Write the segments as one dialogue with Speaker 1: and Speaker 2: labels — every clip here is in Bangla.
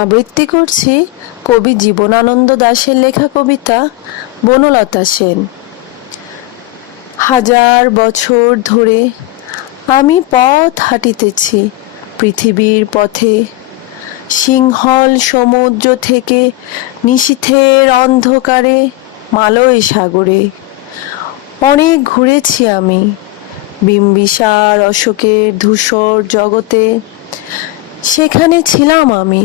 Speaker 1: আবৃত্তি করছি কবি জীবনানন্দ দাশের লেখা কবিতা বনলতা সেন হাজার বছর ধরে আমি পথ হাঁটিতেছি পৃথিবীর পথে সিংহল সমুদ্র থেকে নিশীথের অন্ধকারে মালয় সাগরে অনেক ঘুরেছি আমি বিম্বিসার অশোকের ধূসর জগতে সেখানে ছিলাম আমি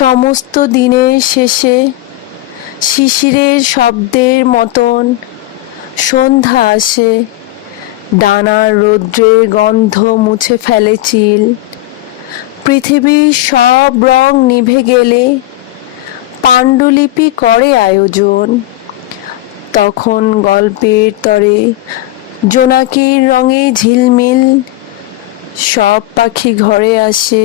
Speaker 1: সমস্ত দিনের শেষে শিশিরের শব্দের মতন সন্ধ্যা আসে ডানার রৌদ্রের গন্ধ মুছে ফেলে চিল পৃথিবীর সব রং নিভে গেলে পাণ্ডুলিপি করে আয়োজন তখন গল্পের তরে জোনাকির রঙে ঝিলমিল সব পাখি ঘরে আসে